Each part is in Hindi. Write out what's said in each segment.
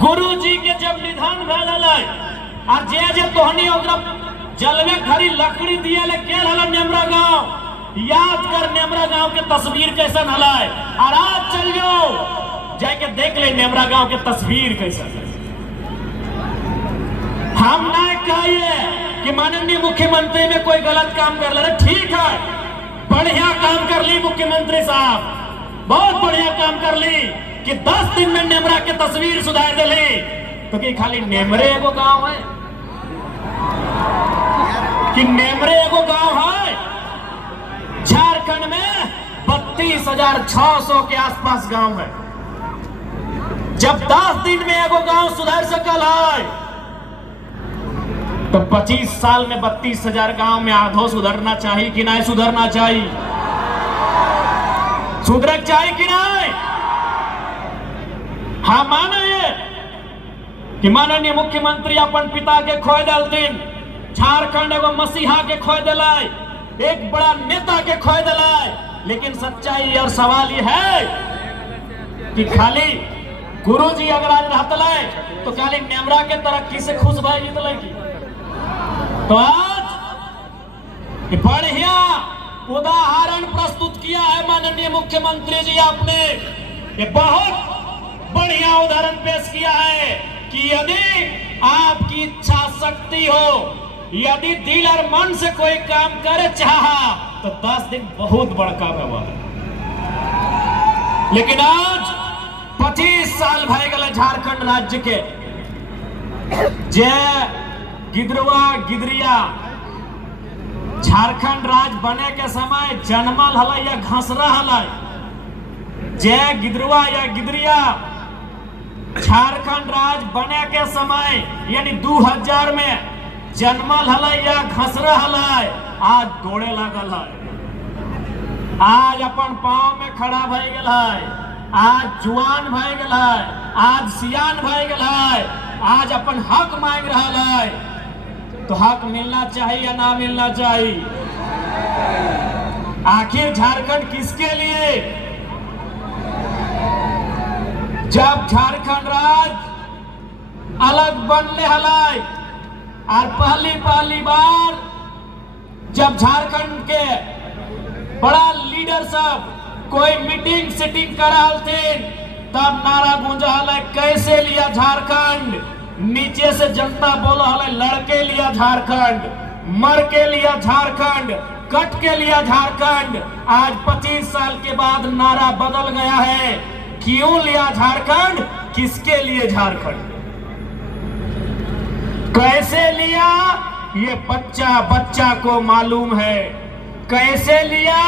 गुरु जी के जब निधन भेल और जे तोहनी जलवे खरी लकड़ी दिए के नेमरा गांव याद कर नेमरा गांव के तस्वीर कैसन हल और आज चल जाओ जाके देख ले नेमरा गांव के तस्वीर कैसन है। हम ना कहिए कि माननीय मुख्यमंत्री में कोई गलत काम कर ले, ठीक है बढ़िया काम कर ली मुख्यमंत्री साहब, बहुत बढ़िया काम कर ली कि 10 दिन में नेमरा के तस्वीर सुधार दिली। तो कि खाली नेमरे एगो गांव है कि नेमरे एगो गांव है? झारखंड में 32,600 के आसपास गांव है। जब 10 दिन में एगो गांव सुधर सकल है तो 25 साल में 32,000 गांव में आधो सुधरना चाहिए कि नहीं सुधरना चाहिए? सुधरक चाहिए कि नहीं? हाँ माने ये कि माननीय मुख्यमंत्री अपन पिता के खोए दलतीन, झारखंड एगो मसीहा के खोए दिलाय, एक बड़ा नेता के खोए दिलाय। लेकिन सच्चाई और सवाल ये है कि खाली गुरु जी अगर आज रहते तो खाली नेमरा के तरक्की से खुश भाई जीतल की। तो आज बढ़िया उदाहरण प्रस्तुत किया है माननीय मुख्यमंत्री जी, आपने ये बहुत बढ़िया उदाहरण पेश किया है कि यदि आपकी इच्छा शक्ति हो, यदि दिल और मन से कोई काम करे चाहा तो 10 दिन बहुत बड़ा काम है। लेकिन आज 25 साल भय गए झारखंड राज्य के जे गिदरुआ गिदरिया झारखंड राज्य बने के समय जन्मल हल या घसरा हल। जे गिदरुआ या गिदरिया झारखंड राज्य बने के समय यानी 2000 में जन्मल हल या घसरा हल, आज दौड़े लागल है, आज अपन पांव में खड़ा भय गल है, आज जुआन भय गल है, आज सियान भय गल है, आज अपन हक मांग रहा है। तो हक मिलना चाहिए या ना मिलना चाहिए? आखिर झारखंड किसके लिए? जब झारखंड राज्य अलग बनने हलाई और पहली बार जब झारखंड के बड़ा लीडर सब कोई मीटिंग सिटिंग कराल थे, तब नारा गूंजा हल कैसे लिया झारखंड। नीचे से जनता बोला हल लड़के लिया झारखंड, मर के लिया झारखंड, कट के लिया झारखंड। आज 25 साल के बाद नारा बदल गया है, क्यों लिया झारखंड, किसके लिए झारखंड, कैसे लिया ये बच्चा बच्चा को मालूम है, कैसे लिया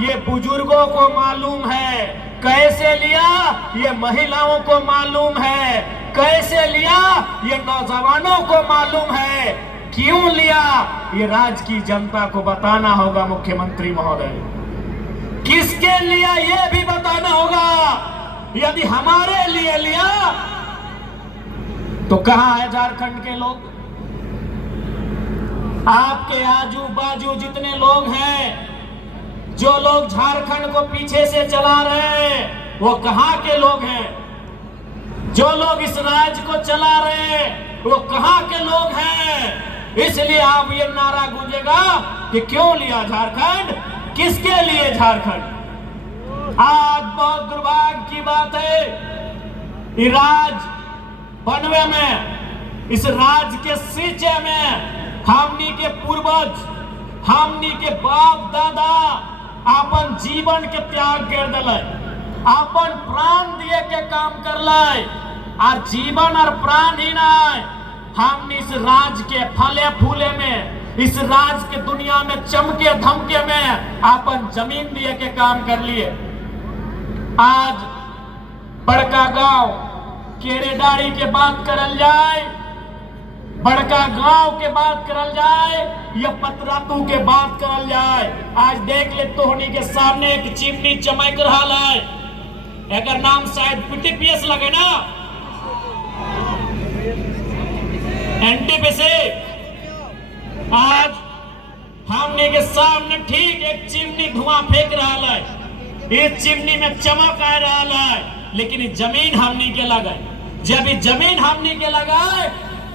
ये बुजुर्गों को मालूम है, कैसे लिया ये महिलाओं को मालूम है, कैसे लिया ये नौजवानों को मालूम है, क्यों लिया ये राज्य की जनता को बताना होगा। मुख्यमंत्री महोदय किसके लिया ये भी बताना होगा। यदि हमारे लिए लिया तो कहां है झारखंड के लोग? आपके आजू बाजू जितने लोग हैं, जो लोग झारखंड को पीछे से चला रहे हैं, वो कहां के लोग हैं? जो लोग इस राज्य को चला रहे हैं वो कहां के लोग हैं? इसलिए आप ये नारा गूंजेगा कि क्यों लिया झारखंड, किसके लिए झारखंड। आज बहुत दुर्भाग्य की बात है, राज्य बनवे में, इस राज्य के सींचे में हमनी के पूर्वज, हमनी के बाप दादा अपन जीवन के त्याग कर दिले, अपन प्राण दिए के काम कर ले। और जीवन और प्राण ही नहीं, हम इस राज्य के फले फूले में, इस राज्य के दुनिया में चमके धमके में अपन जमीन दिए के काम कर लिए। आज बड़का गांव केरेडारी के बात करल जाए, बड़का गांव के बात करल जाए या पतरातू के बात करल जाए, आज देख ले तोहनी के सामने एक चिमनी चमक रहा है, अगर नाम शायद पीटीपीएस लगे ना, एनटीपीसी। आज हमने के सामने ठीक एक चिमनी धुआं फेंक रहा है, इस चिमनी में चमक आ रहा है, लेकिन जमीन हमनी के लगे जब जमीन हमने के लगाए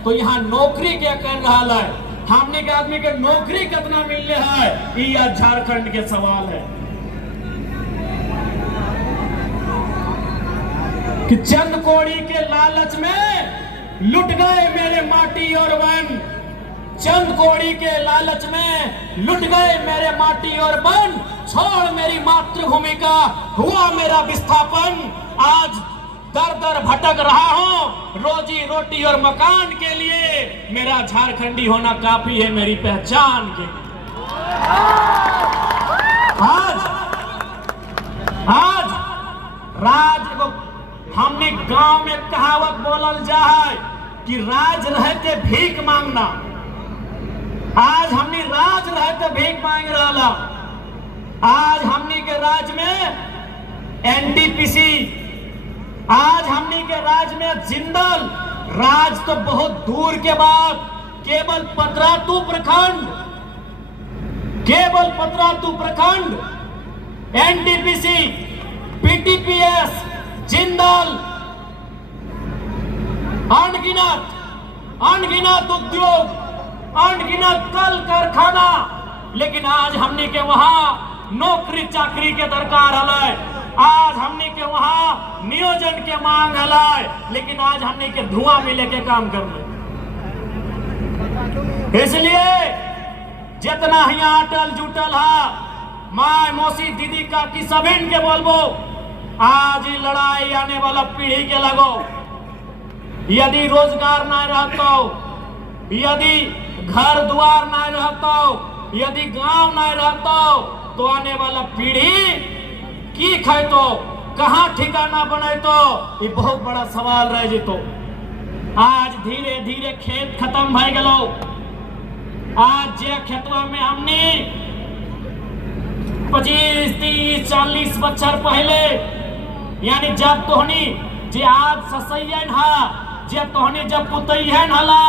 तो यहाँ नौकरी क्या कर रहा है, हमने के आदमी के नौकरी कितना मिल रहा है, यह झारखंड के सवाल है। कि चंद कोड़ी के लालच में लुट गए मेरे माटी और वन, चंद कोड़ी के लालच में लुट गए मेरे माटी और वन, छोड़ मेरी मातृभूमि का हुआ मेरा विस्थापन। आज दर दर भटक रहा हूं रोजी रोटी और मकान के लिए, मेरा झारखंडी होना काफी है मेरी पहचान के लिए। आज राज को हमने गांव में कहावत बोलल जाए कि राज रहते भीख मांगना, आज हमने राज रहते भीख मांग रहा। आज हमने के राज में एनटीपीसी, आज हमने के राज में जिंदल, राज तो बहुत दूर के बाद केवल पतरातू प्रखंड, केवल पतरातू प्रखंड एनटीपीसी, पीटीपीएस, जिंदल, अनगिनत उद्योग, अनगिनत कल कारखाना, लेकिन आज हमने के वहां नौकरी चाकरी के दरकार है, आज हमने के वहां नियोजन के मांग है, लेकिन आज हमने के धुआं मिले के काम कर रहे। इसलिए जितना ही अटल जुटल है, माय मौसी दीदी काकी सभी के बोलबो, आज ही लड़ाई आने वाला पीढ़ी के लगो। यदि रोजगार न रहता, यदि घर द्वार न रहता, यदि गांव न रहता, तो आने वाला पीढ़ी की खाइतो, कहां ठिकाना बनाइतो, ये बहुत बड़ा सवाल रह जेतो। आज धीरे धीरे खेत खत्म भय गलो। आज जे खेतवा में हमने 25, 30, 40 बच्चर पहले, यानी जब तोहनी जे आज ससैयन हा, जे तोहनी जब पुतैहन हला,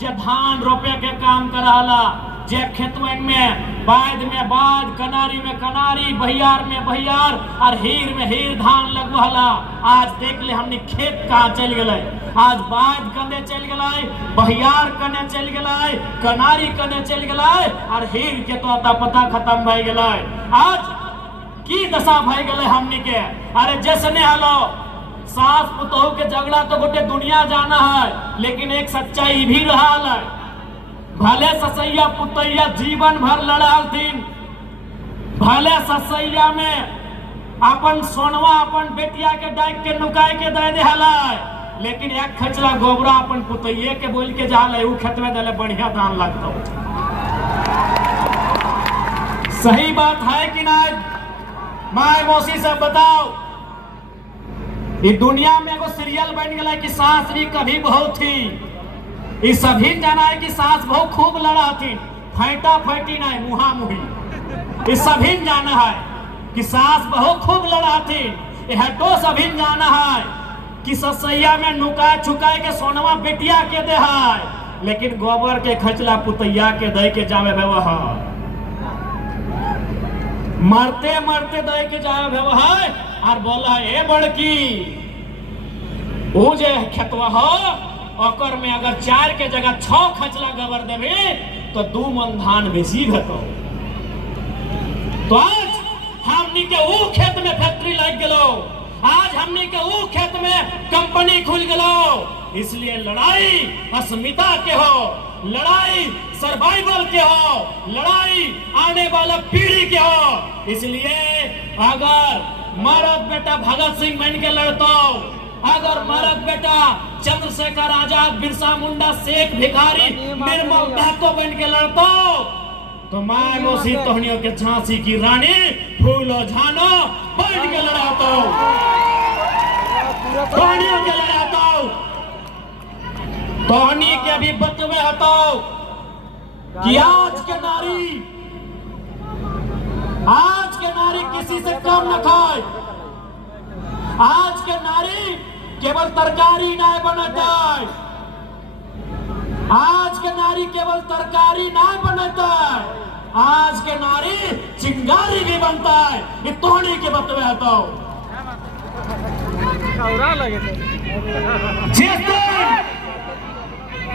जे धान रोपे के काम कराला, जे खेतवन में बाध में बाध, कनारी में कनारी, बहियार में बहियार और हीर में हीर धान लगवाला। आज देख ले हमने खेत कहाँ चल गए, आज बाध कने चल गए, बहियार कने चल गए, कनारी कने चल गए और हीर के तो अता पता खत्म भय गए। आज की दशा भय गए हमने के। अरे जैसने हलो सास पुतोह के झगड़ा तो गोटे दुनिया जाना है, लेकिन एक सच्चाई भी रहा है, भले ससैया पुतैया जीवन भर लड़ाल थीन, भले ससैया में अपन सोनवा अपन बेटिया के डाक के नुकाय के दे दे हलाय, लेकिन एक खचरा गोबरा अपन पुतैये के बोल के जा ले, उ खेत में दले बढ़िया दान लगता। सही बात है कि ना? माय मौसी से बताओ, ये दुनिया में एगो सीरियल बन गया कि सास री कभी बहू थी। ये सभी जाना है कि सास बहू खूब लड़ा थी, फैटा फैटी नहीं मुहा मुही। ये सभी जाना है कि सास बहू खूब लड़ा थी। यह तो सभी जाना है कि ससैया में नुका छुकाए के सोनवा बेटिया के दे है, लेकिन गोबर के खचला पुतैया के दे के जावे व्यवहार, मरते मरते दे के जावे व्यवहार। और बोला ए बड़की, वो जे खेतवा हो ओकर में अगर 4 के जगह 6 खचला गोबर देवे तो 2 मन धान बेसी भेटो। तो आज हमनी के वो खेत में फैक्ट्री लग गलो, आज हमनी के वो खेत में कंपनी खुल गलो। इसलिए लड़ाई अस्मिता के हो, लड़ाई सर्वाइवल के हो, लड़ाई आने वाला पीढ़ी के हो। इसलिए अगर मरद बेटा भगत सिंह बन के लड़ता, अगर मरद बेटा चंद्रशेखर आजाद, बिरसा मुंडा, शेख भिखारी, निर्मल महतो बन के लड़ता, तो माय मौसी तोहनियों के झांसी की रानी फूलो झानो बन के लड़ाता, तोहनियों के लड़ाता, तोहनी के भी बतवे हटाओ कि आज के नारी किसी से कम न खाए। आज के नारी केवल तरकारी नहीं बनता है, आज के नारी केवल तरकारी नहीं बनता है, आज के नारी चिंगारी भी बनता है। ये तोहनी के बतवे हटाओ।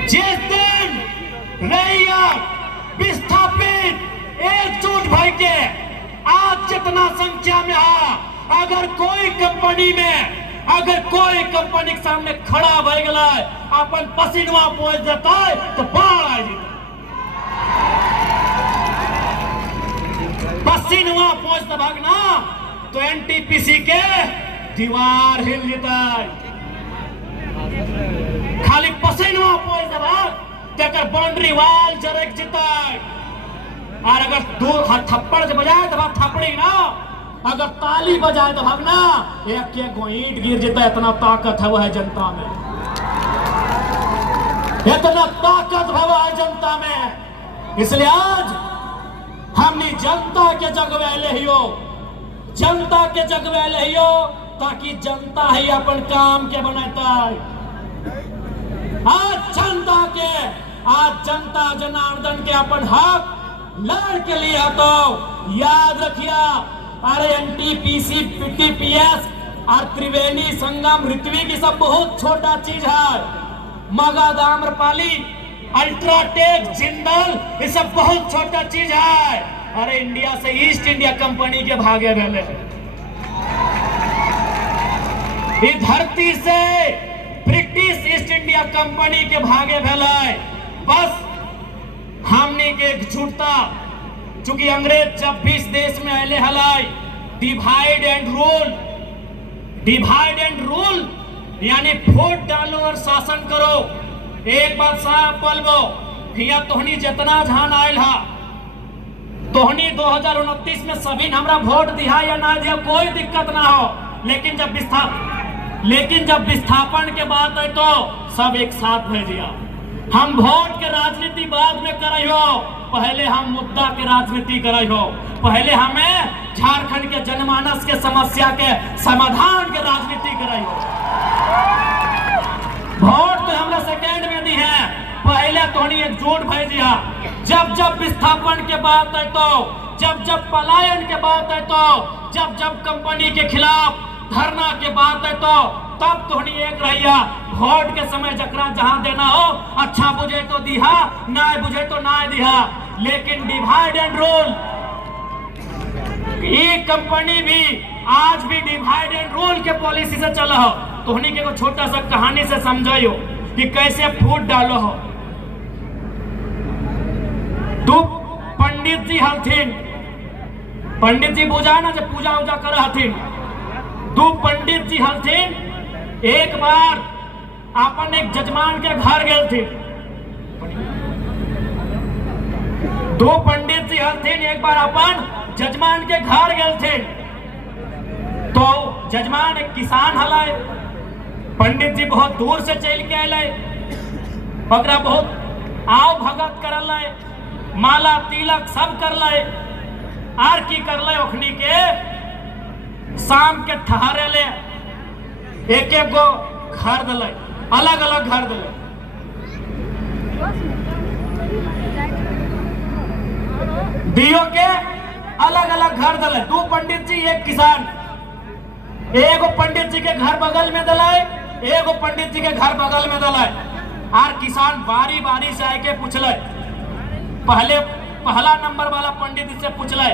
जिस दिन रैयत विस्थापित एकजुट भाई के आज जितना संख्या में है, अगर कोई कंपनी के सामने खड़ा भय गया अपन पसीनवा पहुंच देता है तो बाढ़ आ जाता, पसीनवा पहुंचता भागना तो एनटीपीसी के दीवार हिल जाता है, खाली पसीनवा पहुंचता भाग तेकर बाउंड्री वाल जरक जाता है। और अगर दो थप्पड़ से बजाए तो भाग थप्पड़ी ना, अगर ताली बजाए तो भागना एक ईंट गिर जाता है। इतना ताकत है वह जनता में, इतना ताकत है वह जनता में। इसलिए आज हमने जनता के जगवेले हियो, जनता के जगवेले हियो ताकि जनता ही अपन काम के बनाता है। आज जनता जनार्दन के अपन हक लड़ के लिए तो याद रखिया। अरे एनटीपीसी, पीटीपीएस और त्रिवेणी संगम, ऋत्विक की सब बहुत छोटा चीज है। मगध, आम्रपाली, अल्ट्राटेक, जिंदल ये सब बहुत छोटा चीज है। अरे इंडिया से ईस्ट इंडिया कंपनी के भागे भेले, इस धरती से ब्रिटिश ईस्ट इंडिया कंपनी के भागे भेले। बस हमने के एकजुटता, चूंकि अंग्रेज जब भी इस देश में आए हलाई डिवाइड एंड रूल यानी वोट डालो और शासन करो। एक बात साफ बोलबो, भैया तोहनी जितना झान आयल हा, तोहनी 2029 में सभी हमरा वोट दिया या ना दिया कोई दिक्कत ना हो, लेकिन जब विस्थापन के बात है तो सब एक साथ भेजिया। हम वोट के राजनीति बाद में करे हो, पहले हम मुद्दा के राजनीति करे हो। पहले हमें झारखंड के जनमानस के समस्या के समाधान के राजनीति करे हो। वोट तो हमरा सेकेंड में दी है, पहले तोहनी एकजुट भेजिया। जब विस्थापन के बात है तो, जब पलायन के बात है तो, जब कंपनी के खिलाफ धरना के बात है तो तब तोहनी एक रहिया। वोट के समय जकरा जहां देना हो, अच्छा बुझे तो दिहा, ना बुझे तो ना दिहा, लेकिन डिवाइड एंड रूल, ये कंपनी भी आज भी डिवाइड एंड रूल के पॉलिसी से चला हो। तोहनी के को छोटा सा कहानी से समझाइयो कि कैसे फूट डालो हो। दो पंडित जी हलथिन, पंडित जी बुझा ना जब पूजा उजा कर हथिन, दो पंडित जी हलथिन। एक बार अपन एक जजमान के घर गए थे, दो पंडित जी हलथिन, एक बार अपन जजमान के घर गए थे। तो जजमान एक किसान हलाए, पंडित जी बहुत दूर से चल के आए, पकड़ा बहुत आओ भगत कर लाए, माला तिलक सब कर लाए। आर की कर लाए, ओखनी के शाम के ठहरे ले एक एक गो घर दिले, अलग अलग घर दिले। दियो के अलग अलग घर दिले, दो पंडित जी एक किसान। एगो पंडित जी के घर बगल में दिलाए, एगो पंडित जी के घर बगल में दिलाए। आर किसान बारी बारी से आके पूछले, पहला नंबर वाला पंडित जी से पूछले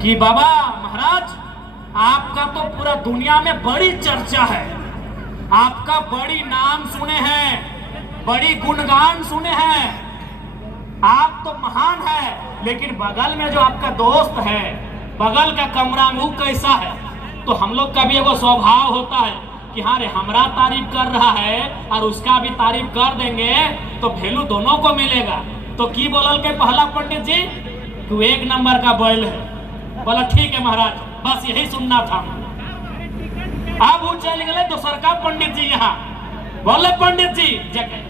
कि बाबा महाराज, आपका तो पूरा दुनिया में बड़ी चर्चा है, आपका बड़ी नाम सुने हैं, बड़ी गुणगान सुने हैं, आप तो महान है, लेकिन बगल में जो आपका दोस्त है, बगल का कमरा में वो कैसा है? तो हम लोग का भी एगो स्वभाव होता है कि हाँ रे, हमारा तारीफ कर रहा है और उसका भी तारीफ कर देंगे तो वैल्यू दोनों को मिलेगा। तो की बोलल के पहला पंडित जी, तू एक नंबर का बैल है। बोला ठीक है महाराज, बस यही सुनना था। अब वो चल गए दूसर का पंडित जी यहाँ बोले, पंडित जी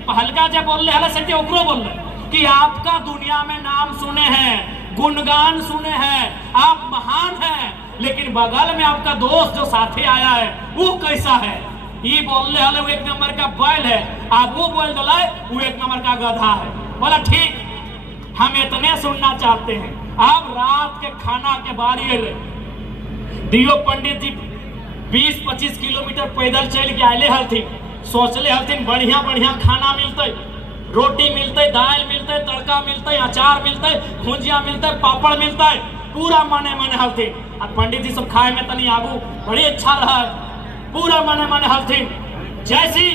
पहलका जब बोल रहे से ओकरो बोल रहे कि आपका दुनिया में नाम सुने हैं, गुणगान सुने हैं, आप महान हैं, लेकिन बगल में आपका दोस्त जो साथी आया है वो कैसा है? ये बोल रहे वो एक नंबर का बैल है, आप वो बोल दिला वो एक नंबर का गधा है। बोला ठीक, हम इतने सुनना चाहते हैं। अब रात के खाना के बारी दियो पंडित जी 20-25 किलोमीटर पैदल चल के आए हलथिन, सोचले हलथिन बढ़िया बढ़िया खाना मिलते, रोटी मिलते, दाल मिलते, तड़का मिलते, अचार मिलते, भुजिया मिलते, पापड़ मिलते, पूरा मने मने हलथिन। और पंडित जी सब खाए में तनी आगू बड़ी अच्छा रहा, पूरा मने मने हलथिन। जैसी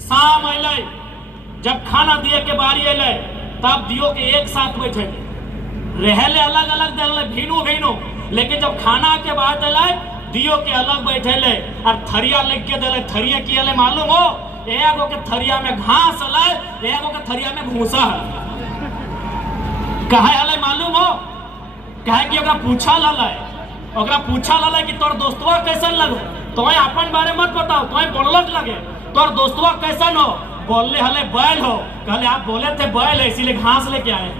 शाम अल, जब खाना दिए के बारी अल, तब दियो के एक साथ बैठे रहले, अलग अलग दल भीनो भीनो, लेकिन जब खाना के बाद अल दियो के अलग बैठे ले और थरिया लग के दिले। थरिया की अले मालूम हो, एगो के थरिया में घास अल, एगो के थरिया में भूसा है। कहे अले मालूम हो, कहे कि ओकरा पूछा लले, ओकरा पूछा लले कि तोर दोस्तवा कैसन लगो, तुम्हें अपन बारे मत बताओ, तुम्हें बोलत लगे, तोर दोस्तवा कैसन हो, बोलले हले बैल हो, कहले आप बोले थे बैल है इसीलिए घास लेके आए।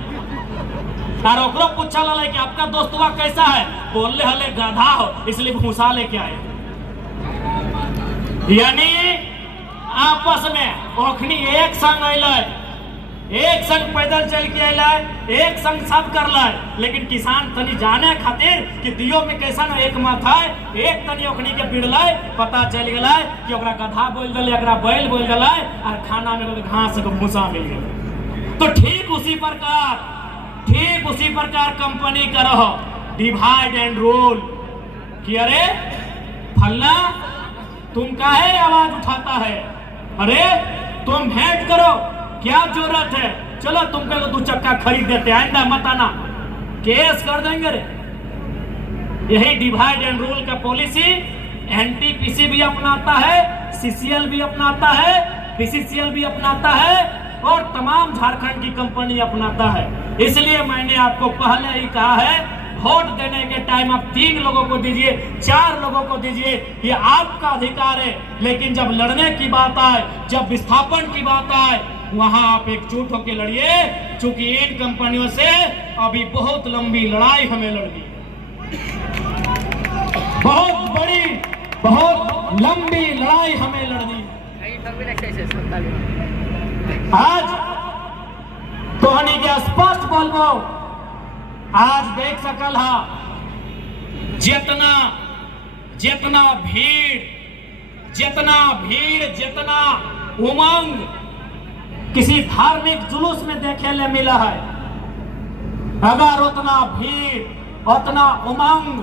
और ओकरो पूछा लले कि आपका दोस्तवा कैसा है, बोलले हले गधा हो इसलिए भूसा लेके आए। यानी आपस में ओखनी एक संग अइले, एक संग पैदल चल के अइले, एक संग सब करले, लेकिन किसान तनी जाने खातिर कि दियो में कैसन एक मत है, एक तनी ओखनी के बिड़ले, पता चल गए कि ओकरा गधा बोल दिले, एकरा बैल बोल दिले, और खाना में घास के भूसा मिल गए। तो ठीक उसी प्रकार कंपनी करो डिवाइड एंड रूल कि अरे फल्ला तुम काहे आवाज उठाता है, अरे तुम भेंट करो, क्या जरूरत है, चलो तुमको 2 चक्का खरीद देते, आइंदा मत आना, केस कर देंगे रे। यही डिवाइड एंड रूल का पॉलिसी एनटीपीसी भी अपनाता है, सीसीएल भी अपनाता है, बीसीसीएल भी अपनाता है, और तमाम झारखंड की कंपनी अपनाता है। इसलिए मैंने आपको पहले ही कहा है, वोट देने के टाइम आप 3 लोगों को दीजिए, 4 लोगों को दीजिए, ये आपका अधिकार है। लेकिन जब लड़ने की बात आए, जब विस्थापन की बात आए, वहां आप एकजुट होकर लड़िए, क्योंकि इन कंपनियों से अभी बहुत लंबी लड़ाई हमें लड़नी, बहुत बड़ी, बहुत लंबी लड़ाई हमें लड़नी। आज तो हनी के स्पष्ट बोलबो, आज देख सकल हा जितना भीड़, जितना उमंग किसी धार्मिक जुलूस में देखे ले मिला है, अगर उतना भीड़, उतना उमंग